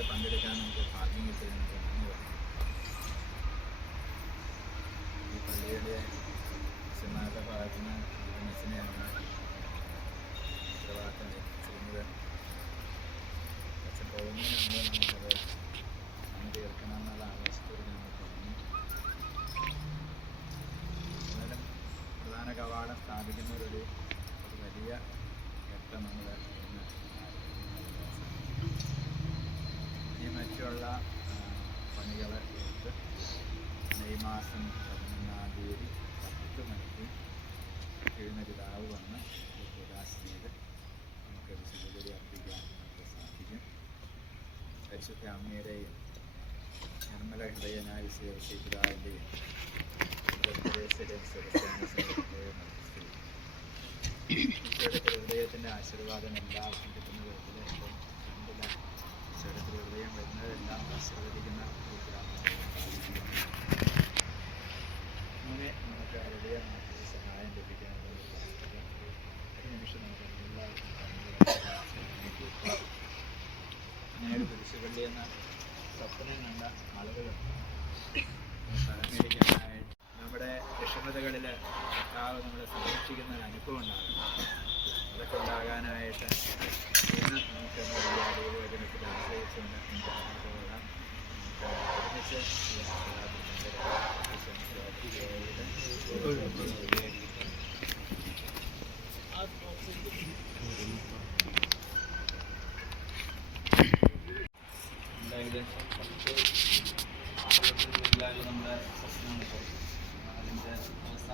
പ്രാർത്ഥനയിൽ പങ്കെടുക്കാൻ നമുക്ക് ഭാഗ്യം കിട്ടിയതിന് നന്ദി പറയാം ഈ പള്ളിയുടെ ഞങ്ങൾ തുടങ്ങി എന്നാലും പ്രധാന കവാടം സ്ഥാപിക്കുന്ന ഒരു വലിയ ഘട്ടം നമ്മൾ എഴുന്നേരിതാവ് വന്ന് പ്രകാശ് ചെയ്ത് നമുക്ക് വിശുദ്ധബലി അർപ്പിക്കാൻ നമുക്ക് സാധിക്കും പരിശുദ്ധ അമ്മയുടെയും നിർമ്മല ഹൃദയനായ പിതാവിന്റെയും ഈശോയുടെ ഹൃദയത്തിന്റെ ആശീർവാദം എല്ലാവർക്കും കിട്ടുന്ന എന്റെ ഫ്രണ്ടിലെ ഈശോയുടെ ഹൃദയം വരുന്നതെല്ലാം ആശീർവദിക്കുന്ന ఏదైనా తప్పనేనండా అలగలేదు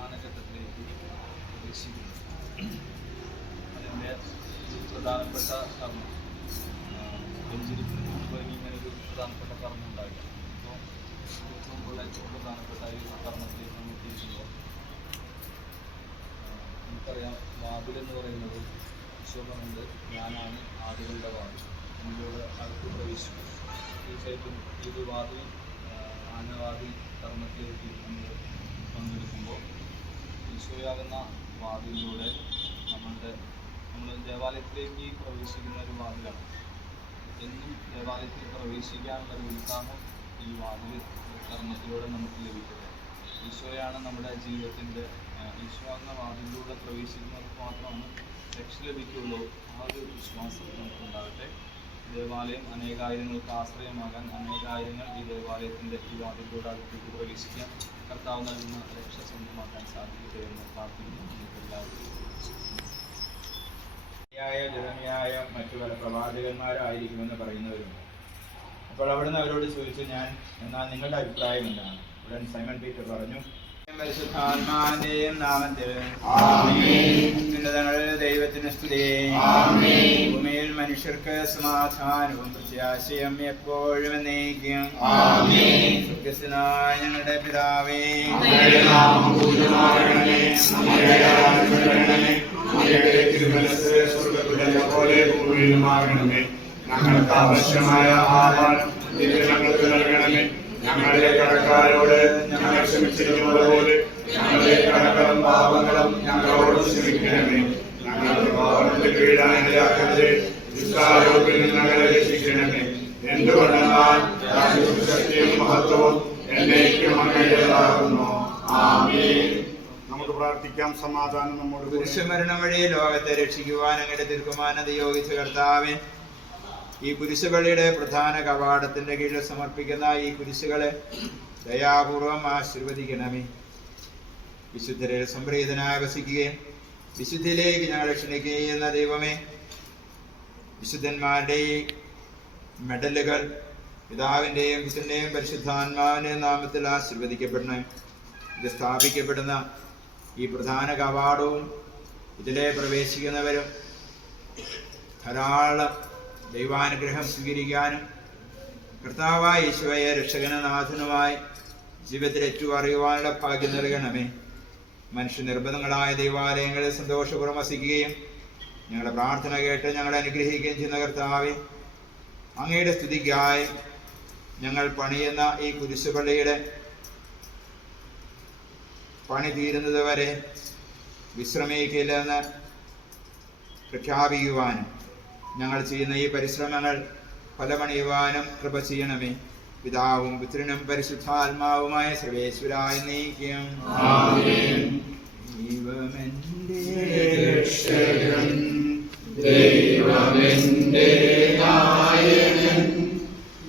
അവസാന ഉദ്ദേശിക്കുന്നത് അതിന്റെ പ്രധാനപ്പെട്ട കർമ്മം വെഞ്ചരിപ്പിന് മുമ്പ് ഇങ്ങനെ ഒരു പ്രധാനപ്പെട്ട കർമ്മം ഉണ്ടായില്ല അപ്പോൾ ഇതിന് മുമ്പുള്ള ഏറ്റവും പ്രധാനപ്പെട്ട ഈ കർമ്മത്തിലേക്ക് നമ്മൾ ഉദ്ദേശിക്കുമ്പോൾ നമുക്കറിയാം വാതിൽ എന്ന് പറയുന്നത് പറഞ്ഞത് ഞാനാണ് ആടുകളുടെ വാതിൽ. എന്നിലൂടെ അടുത്ത് പ്രവേശിക്കും. തീർച്ചയായിട്ടും ഈ ഒരു വാതിൽ ആനവാതിൽ കർമ്മത്തിലേക്ക് നമ്മൾ പങ്കെടുക്കുമ്പോൾ ഈശോയാകുന്ന വാതിലിലൂടെ നമ്മളുടെ നമ്മൾ ദേവാലയത്തിലേക്ക് പ്രവേശിക്കുന്ന ഒരു വാതിലാണ്. എന്നും ദേവാലയത്തിൽ പ്രവേശിക്കാനുള്ള ഒരു ഉത്സാഹം ഈ വാതിൽ കർമ്മത്തിലൂടെ നമുക്ക് ലഭിക്കട്ടെ. ഈശോയാണ് നമ്മുടെ ജീവിതത്തിന്റെ ഈശോയാകുന്ന വാതിലിലൂടെ പ്രവേശിക്കുന്നവർക്ക് മാത്രമാണ് രക്ഷ ലഭിക്കുള്ളൂ. ആ ഒരു വിശ്വാസം നമുക്കുണ്ടാകട്ടെ. ദേവാലയം അനേകായിരങ്ങൾക്ക് ആശ്രയമാകാൻ അനേകായിരങ്ങൾ ഈ ദേവാലയത്തിന്റെ ഈ വാതിലൂടെ അടുത്തേക്ക് പ്രവേശിക്കാൻ കർത്താവ് നൽകുന്ന രക്ഷ സ്വന്തമാക്കാൻ സാധിക്കുകയെന്ന് പ്രാർത്ഥിക്കുന്നു. എല്ലാവരും ായ ജനമയായ മറ്റു പല പ്രവാചകന്മാരായിരിക്കുമെന്ന് പറയുന്നവരുണ്ട് അപ്പോൾ അവിടുന്ന് അവരോട് ചോദിച്ചു ഞാൻ എന്നാൽ നിങ്ങളുടെ അഭിപ്രായം എന്താണ്? ഉടൻ സൈമൺ പീറ്റർ പറഞ്ഞു പരിശുദ്ധാത്മാവിന്റെയും നാമത്തിൽ. ഉന്നതങ്ങളിൽ ദൈവത്തിന് സ്തുതി. ഭൂമിയിൽ മനുഷ്യർക്ക് സമാധാനവും പ്രത്യാശയും എപ്പോഴും എന്നേക്കും. സ്വർഗസ്ഥനായ ഞങ്ങളുടെ പിതാവേ. പോലെ ഞങ്ങൾക്ക് ആവശ്യമായ ആഹാരം ഞങ്ങൾക്ക് ഞങ്ങളുടെ കടക്കാരോട് ഞങ്ങൾ ക്ഷമിച്ചിരിക്കുന്നത് പോലെ ഞങ്ങളുടെ കടകളും പാപങ്ങളും ഞങ്ങളോട് ക്ഷമിക്കണമേ. ഞങ്ങളുടെ പാപത്തിൽ കീഴാനിടയാക്കരുത് ദുഷ്ടാരോഗ്യം ഞങ്ങളെ രക്ഷിക്കണമേ. എന്തുകൊണ്ടെന്നാൽ ശക്തിയും മഹത്വവും എന്നേക്കും അങ്ങയുടേതാകുന്നു ആമീൻ. നമുക്ക് പ്രാർത്ഥിക്കാം. സമാധാനം നമ്മുടെ കൂടെ. കുരിശുമരണം വഴി ലോകത്തെ രക്ഷിക്കുവാൻ അങ്ങയുടെ തീർക്കുമാനത യോഗിച്ച കർത്താവെ ഈ കുരിശുകളിയുടെ പ്രധാന കവാടത്തിന്റെ കീഴിൽ സമർപ്പിക്കുന്ന ഈ കുരിശുകളെ ദയാപൂർവം ആശീർവദിക്കണമേ. വിശുദ്ധരെ സംപ്രീതനായി വസിക്കുകയും വിശുദ്ധിയിലേക്ക് ഞങ്ങളെ ക്ഷണിക്കുകയും എന്ന ദൈവമേ വിശുദ്ധന്മാരുടെ മെഡലുകൾ പിതാവിന്റെയും പുത്രന്റെയും പരിശുദ്ധാത്മാവിന്റെയും നാമത്തിൽ ആശീർവദിക്കപ്പെടണം ഇത് സ്ഥാപിക്കപ്പെടുന്ന ഈ പ്രധാന കവാടവും ഇതിലെ പ്രവേശിക്കുന്നവരും ധാരാളം ദൈവാനുഗ്രഹം സ്വീകരിക്കാനും കർത്താവായ ഈശോയെ രക്ഷകനാഥനുമായി ജീവിതത്തിൽ ഏറ്റവും അറിയുവാനുള്ള ഭാഗ്യം നൽകണമേ. മനുഷ്യ നിർബന്ധങ്ങളായ ദൈവാലയങ്ങളിൽ സന്തോഷപൂർവം വസിക്കുകയും ഞങ്ങളുടെ പ്രാർത്ഥന കേട്ട് ഞങ്ങളെ അനുഗ്രഹിക്കുകയും ചെയ്യുന്ന കർത്താവെ അങ്ങയുടെ സ്തുതിക്കായി ഞങ്ങൾ പണിയുന്ന ഈ കുരിശുപള്ളിയുടെ പണി തീരുന്നത് വരെ വിശ്രമിക്കില്ലെന്ന് പ്രഖ്യാപിക്കുവാനും ഞങ്ങൾ ചെയ്യുന്ന ഈ പരിശ്രമങ്ങൾ ഫലമണിയുവാനും കൃപ ചെയ്യണമേ. പിതാവും പുത്രനും പരിശുദ്ധാത്മാവുമായ സർവേശ്വരായ നീക്കം.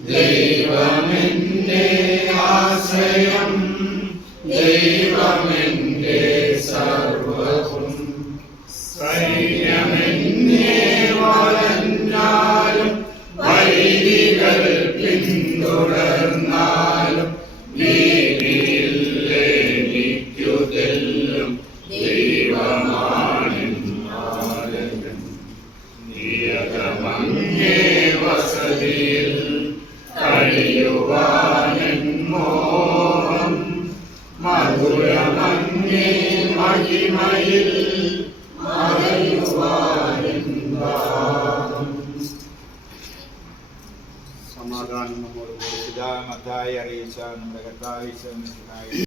ദൈവമെന്റെ ആശ്രയം. നമ്മുടെ കർത്താവ് ഈശോമിശിഹായി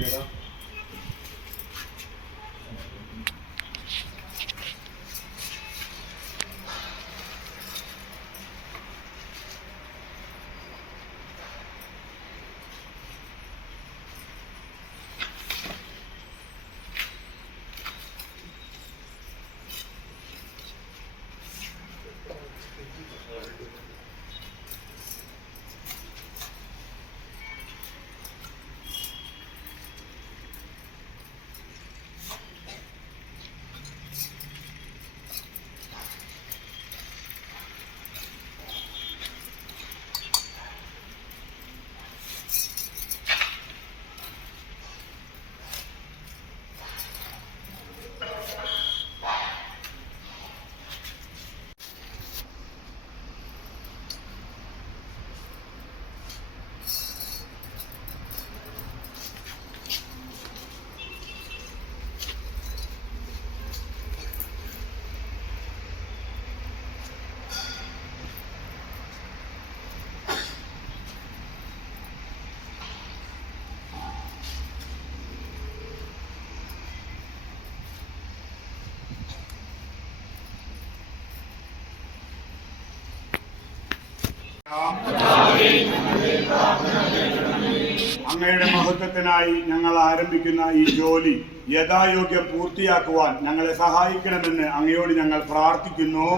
ചേട്ടാ അങ്ങയുടെ മഹത്വത്തിനായി ഞങ്ങൾ ആരംഭിക്കുന്ന ഈ ജോലി യഥായോഗ്യം പൂർത്തിയാക്കുവാൻ ഞങ്ങളെ സഹായിക്കണമെന്ന് അങ്ങയോട് ഞങ്ങൾ പ്രാർത്ഥിക്കുന്നു.